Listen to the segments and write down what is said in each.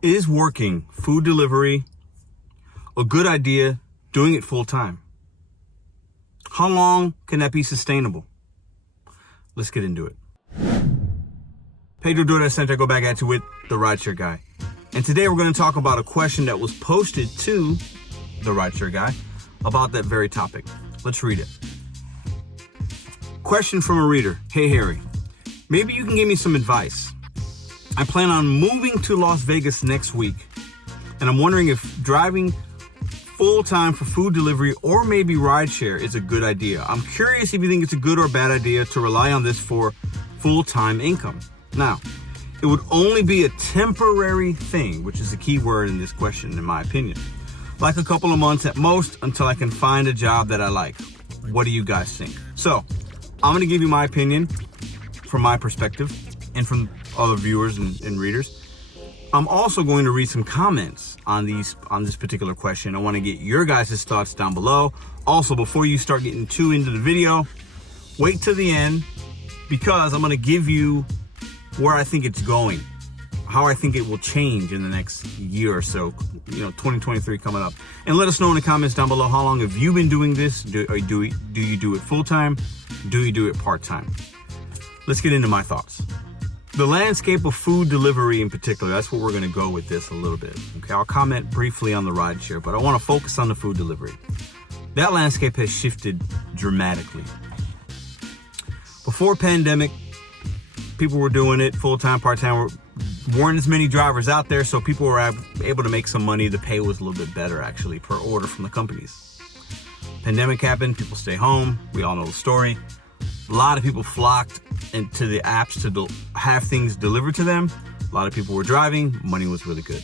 Is working food delivery a good idea, doing it full time? How long can that be sustainable? Let's get into it. Pedro, DoorDash Center, go back at you with the RideShare Guy. And today we're going to talk about a question that was posted to the RideShare Guy about that very topic. Let's read it. Question from a reader. Hey, Harry, maybe you can give me some advice. I plan on moving to Las Vegas next week, and I'm wondering if driving full-time for food delivery or maybe rideshare is a good idea. I'm curious if you think it's a good or bad idea to rely on this for full-time income. Now, it would only be a temporary thing, which is the key word in this question, in my opinion. Like a couple of months at most until I can find a job that I like. What do you guys think? So, I'm going to give you my opinion from my perspective and from other viewers and readers. I'm also going to read some comments on this particular question. I want to get your guys' thoughts down below. Also, before you start getting too into the video, wait till the end, because I'm going to give you where I think it's going, how I think it will change in the next year or so, 2023 coming up. And let us know in the comments down below, how long have you been doing this? Do you do it full-time? Do you do it part-time? Let's get into my thoughts. The landscape of food delivery in particular, that's what we're going to go with this a little bit. Okay, I'll comment briefly on the rideshare, but I want to focus on the food delivery. That landscape has shifted dramatically. Before pandemic, people were doing it full-time, part-time. Weren't as many drivers out there, so people were able to make some money. The pay was a little bit better, actually, per order from the companies. Pandemic happened, people stay home. We all know the story. A lot of people flocked into the apps to have things delivered to them. A lot of people were driving. Money was really good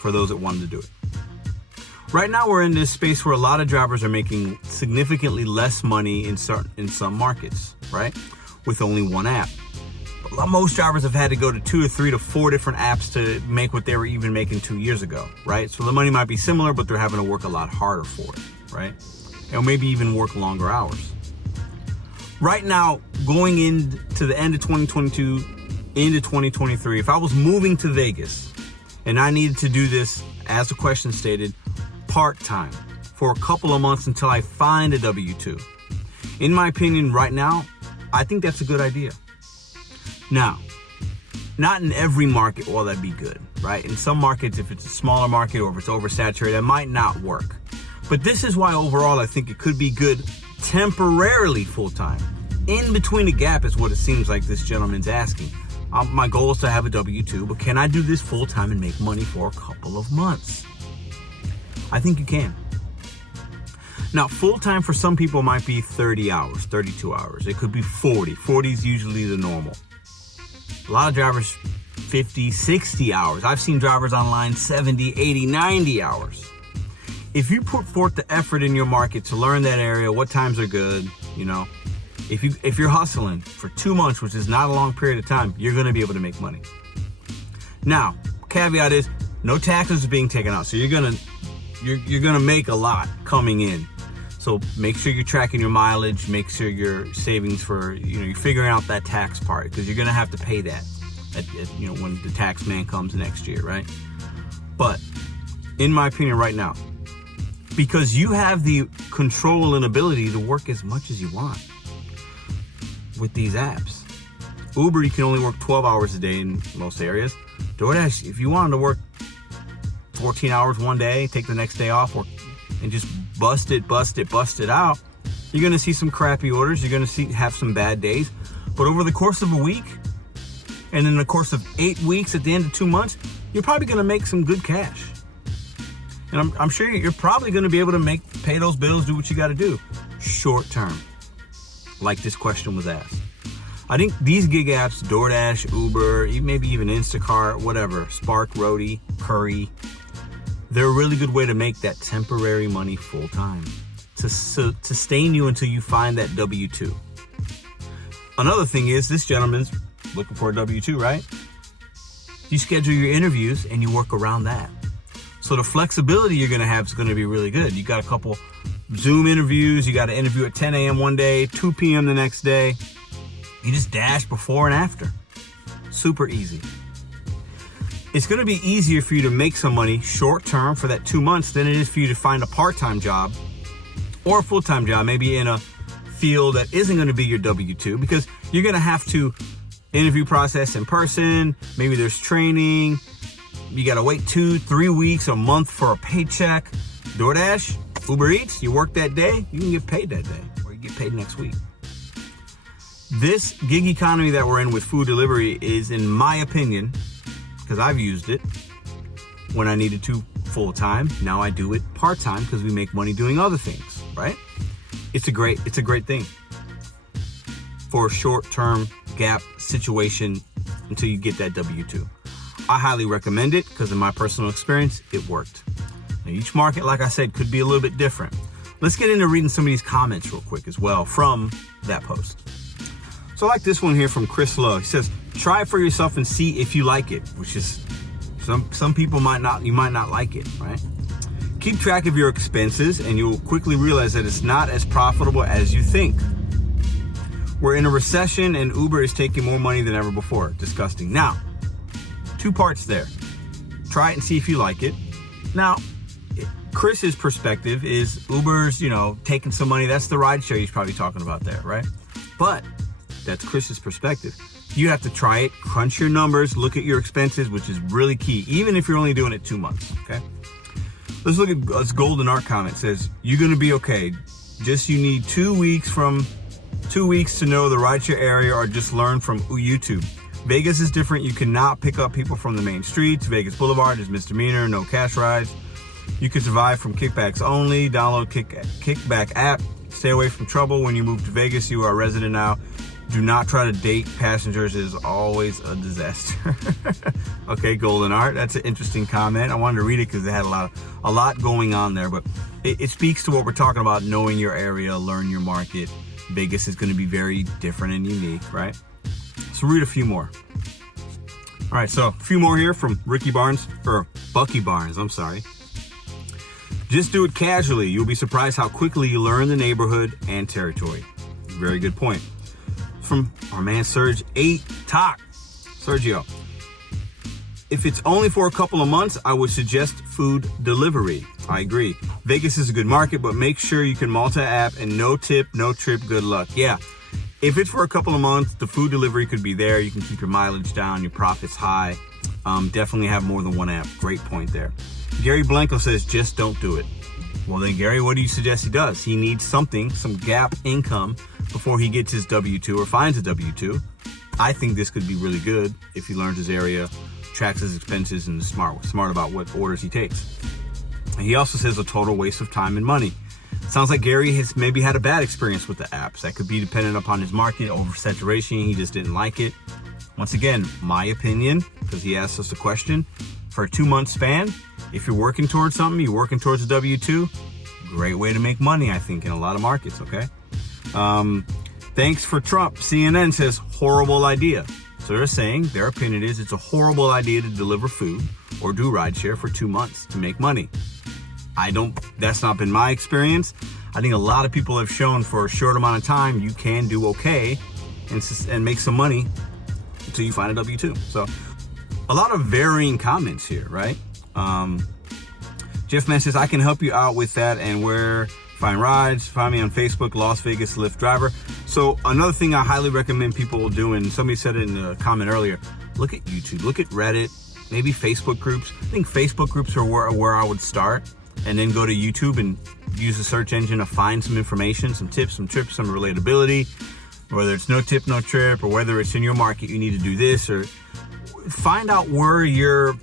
for those that wanted to do it. Right now, we're in this space where a lot of drivers are making significantly less money in some markets, right? With only one app. But most drivers have had to go to 2 or 3 to 4 different apps to make what they were even making 2 years ago, right? So the money might be similar, but they're having to work a lot harder for it, right? And maybe even work longer hours. Right now, going into the end of 2022, into 2023, if I was moving to Vegas and I needed to do this, as the question stated, part-time for a couple of months until I find a W-2, in my opinion, right now, I think that's a good idea. Now, not in every market will that be good, right? In some markets, if it's a smaller market or if it's oversaturated, it might not work. But this is why overall I think it could be good temporarily full-time. In between the gap is what it seems like this gentleman's asking. My goal is to have a W-2, but can I do this full-time and make money for a couple of months? I think you can. Now, full-time for some people might be 30 hours, 32 hours. It could be 40. 40 is usually the normal. A lot of drivers, 50, 60 hours. I've seen drivers online 70, 80, 90 hours. If you put forth the effort in your market to learn that area, what times are good, if you're hustling for 2 months, which is not a long period of time, you're going to be able to make money. Now, caveat is no taxes are being taken out, so you're gonna make a lot coming in. So make sure you're tracking your mileage, make sure your savings for you're figuring out that tax part, because you're gonna have to pay that when the tax man comes next year, right? But in my opinion, right now, because you have the control and ability to work as much as you want with these apps. Uber, you can only work 12 hours a day in most areas. DoorDash, if you wanted to work 14 hours one day, take the next day off, and just bust it out, you're gonna see some crappy orders, you're gonna have some bad days. But over the course of a week, and in the course of 8 weeks, at the end of 2 months, you're probably gonna make some good cash. And I'm sure you're probably gonna be able to pay those bills, do what you gotta do, short term, like this question was asked. I think these gig apps, DoorDash, Uber, maybe even Instacart, whatever, Spark, Roadie, Curry, they're a really good way to make that temporary money full time, to sustain you until you find that W-2. Another thing is, this gentleman's looking for a W-2, right? You schedule your interviews and you work around that. So the flexibility you're gonna have is gonna be really good. You got a couple Zoom interviews, you got an interview at 10 a.m. one day, 2 p.m. the next day. You just dash before and after. Super easy. it's going to be easier for you to make some money short term for that 2 months than it is for you to find a part-time job or a full-time job, maybe in a field that isn't going to be your W-2, because you're going to have to interview process in person. Maybe there's training. You got to wait 2-3 weeks, a month for a paycheck. DoorDash, Uber Eats, you work that day, you can get paid that day, or you get paid next week. This gig economy that we're in with food delivery is, in my opinion, because I've used it when I needed to full-time. Now I do it part-time because we make money doing other things, right? It's a great thing for a short-term gap situation until you get that W-2. I highly recommend it because in my personal experience, it worked. Now, each market, like I said, could be a little bit different. Let's get into reading some of these comments real quick as well from that post. So I like this one here from Chris Lowe. He says, try it for yourself and see if you like it, which is some people might not like it, right? Keep track of your expenses and you'll quickly realize that it's not as profitable as you think. We're in a recession and Uber is taking more money than ever before. Disgusting. Now, 2 parts there. Try it and see if you like it. Now, Chris's perspective is Uber's, taking some money. That's the rideshare he's probably talking about there, right? But that's Chris's perspective. You have to try it, crunch your numbers, look at your expenses, which is really key, even if you're only doing it 2 months, okay? Let's look at this Golden Art comment. It says, you're gonna be okay. Just you need 2 weeks to know the rideshare area or just learn from YouTube. Vegas is different. You cannot pick up people from the main streets. Vegas Boulevard is misdemeanor, no cash rides. You can survive from kickbacks only. Download Kickback app. Stay away from trouble when you move to Vegas. You are a resident now. Do not try to date passengers. It is always a disaster. Okay, Golden Art. That's an interesting comment. I wanted to read it because it had a lot going on there, but it speaks to what we're talking about, knowing your area, learn your market. Vegas is going to be very different and unique, right? So read a few more. All right, so a few more here from Bucky Barnes, I'm sorry. Just do it casually. You'll be surprised how quickly you learn the neighborhood and territory. Very good point. From our man Sergio. If it's only for a couple of months, I would suggest food delivery. I agree. Vegas is a good market, but make sure you can multi-app and no tip, no trip, good luck. Yeah, if it's for a couple of months, the food delivery could be there. You can keep your mileage down, your profits high. Definitely have more than one app. Great point there. Gary Blanco says, just don't do it. Well then, Gary, what do you suggest he does? He needs some gap income before he gets his W-2 or finds a W-2. I think this could be really good if he learns his area, tracks his expenses, and is smart about what orders he takes. And he also says a total waste of time and money. Sounds like Gary has maybe had a bad experience with the apps. That could be dependent upon his market, oversaturation. He just didn't like it. Once again, my opinion, because he asked us a question, for a 2-month span, if you're working towards something, you're working towards a W-2, great way to make money, I think, in a lot of markets, okay? Thanks for Trump. CNN says, horrible idea. So they're saying their opinion is it's a horrible idea to deliver food or do rideshare for 2 months to make money. That's not been my experience. I think a lot of people have shown for a short amount of time, you can do okay and make some money until you find a W-2. So a lot of varying comments here, right? Jeff Man says, I can help you out with that and where find rides. Find me on Facebook, Las Vegas Lyft driver. So another thing I highly recommend people do, and somebody said it in the comment earlier, look at YouTube, look at Reddit, maybe Facebook groups. I think Facebook groups are where I would start, and then go to YouTube and use the search engine to find some information, some tips, some trips, some relatability, whether it's no tip, no trip, or whether it's in your market, you need to do this, or find out where your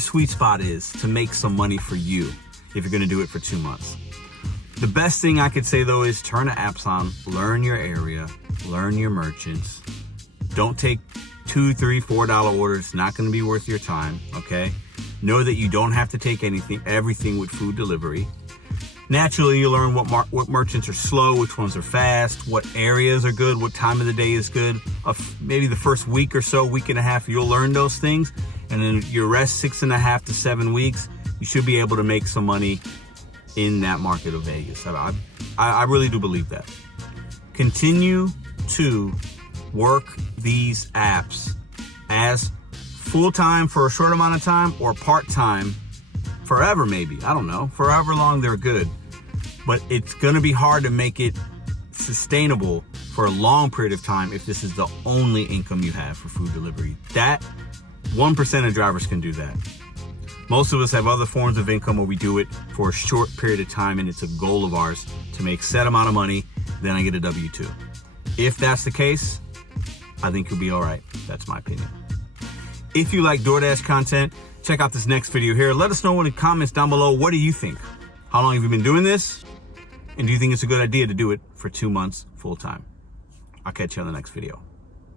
sweet spot is to make some money for you if you're going to do it for 2 months. The best thing I could say though is turn the apps on, learn your area, learn your merchants. Don't take $2, $3, $4 orders. It's not going to be worth your time, okay? Know that you don't have to take everything with food delivery. Naturally, you learn what merchants are slow, which ones are fast, what areas are good, what time of the day is good. Maybe the first week or so, week and a half, you'll learn those things. And then your rest 6.5 to 7 weeks, you should be able to make some money in that market of Vegas. I really do believe that. Continue to work these apps as full-time for a short amount of time or part-time forever, maybe. I don't know. For however long they're good. But it's going to be hard to make it sustainable for a long period of time if this is the only income you have for food delivery. That 1% of drivers can do that. Most of us have other forms of income where we do it for a short period of time, and it's a goal of ours to make set amount of money, then I get a W-2. If that's the case, I think you'll be all right. That's my opinion. If you like DoorDash content, check out this next video here. Let us know in the comments down below, what do you think? How long have you been doing this? And do you think it's a good idea to do it for 2 months full time? I'll catch you on the next video.